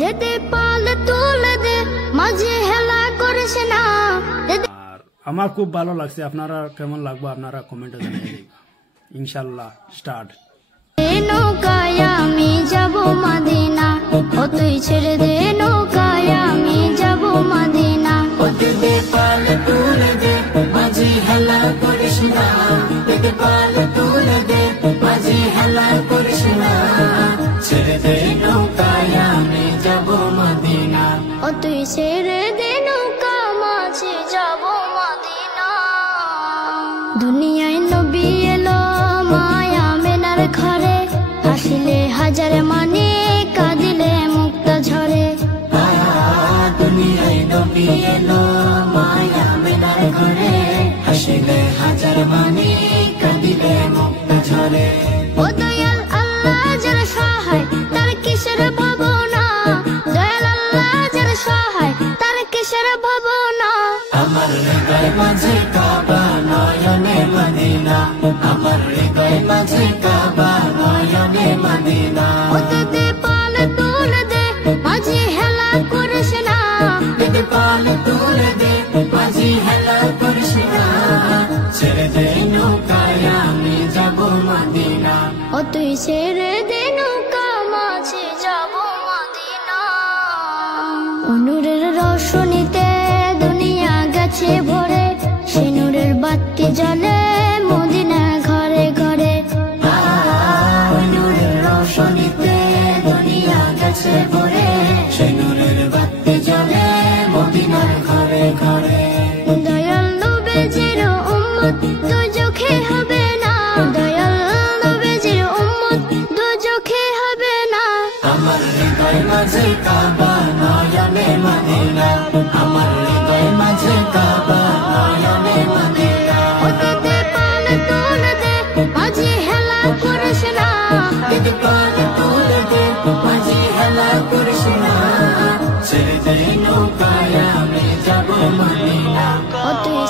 যেতে পারলে তুলে দে, মাঝে হেলা করিস না। আর আমার খুব ভালো লাগছে, আপনারা কেমন লাগবে আপনারা কমেন্টে জানিয়ে দিবেন। ইনশাআল্লাহ স্টার্ট। নৌকায় আমি যাব মদিনা, ও তুই ছেড়ে দে নৌকায় আমি যাব মদিনা। যেতে পারলে তুলে দে, মাঝে হেলা করিস না। যেতে পারলে তুলে দে, মাঝে হেলা করিস না। ছেড়ে দে নৌকায় আমি যাব মদিনা, ও তুই ছেড়ে দে নৌকা মাঝে যাব মদিনা। দুনিয়ায় নবী এলো মায়া মেনার ঘরে, হাসিলে হাজার মানে কাঁদিলে মুক্ত ঝরে। দুনিয়ায় নবী এলো মায়া মেনার ঘরে, হাসিলে হাজার মানে কাঁদিলে মুক্ত ঝরে। ও দয়াল আল্লাহ যার সহায় তার কিসের ভাবনা, দয়াল আল্লাহ যার সহায় তার কিসের ভাবনা। আমার হৃদয় মাঝে কাবা নয়নে মদিনা, আমার হৃদয় মাঝে কাবা নয়নে মদিনা। ওতে পালে তুলে দে, মাঝে হেলা করিস না। যেতে পারলে তুলে দে, মাঝে হেলা করিস না। ছেড়ে দে নৌকায় আমি যাব মদিনা, ও তুই ছেড়ে দে নৌকা মাঝে যাব মদিনা। নূরের রোশনীতে দুনিয়া গেছে ভরে, সে নূরের বাতি জ্বলে মদিনা ঘরে ঘরে। নূরের রোশনীতে দুনিয়া গেছে ভরে, সে নূরের বাতি জ্বলে মদিনার ঘরে ঘরে। দয়াল নবীজির উম্মত দুজখে হবে না, দয়াল নবীজির উম্মত দুজখে হবে না। আমার হৃদয় মাঝে কাবা নয়নে মদিনা, আমার হৃদয় মাঝে কাবা নয়নে মদিনা। ওতে পালে তুলে দে, মাঝে হেলা করিস না। যেতে পারলে তুলে দে, মাঝে হেলা করিস না। ছেড়ে দে নৌকায় আমি যাব মদিনা, ও তুই